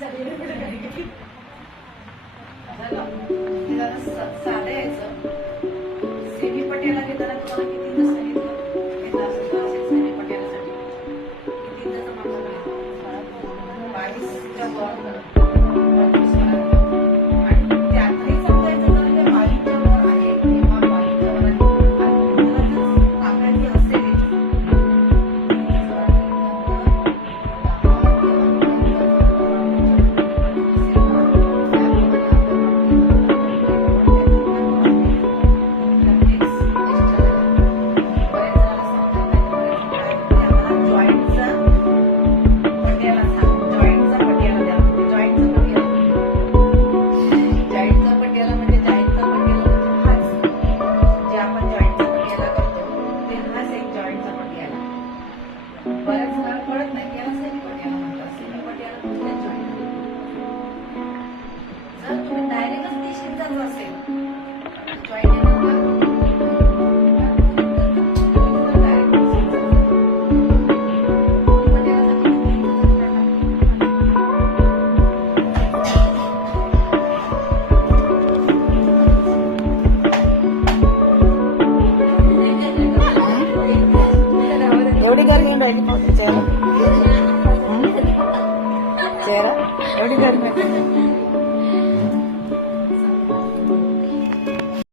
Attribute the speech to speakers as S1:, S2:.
S1: साधं यायचं सेमी पटेला घेताना तुम्हाला किती सांगितलं सेमी पटेलासाठी किती बावीसच्या वर कमेंट करून यायला बऱ्याच
S2: वेळा എവിടെ കറിയുണ്ട്? ചേര. ചേര. എവിടെ കറിഞ്ഞു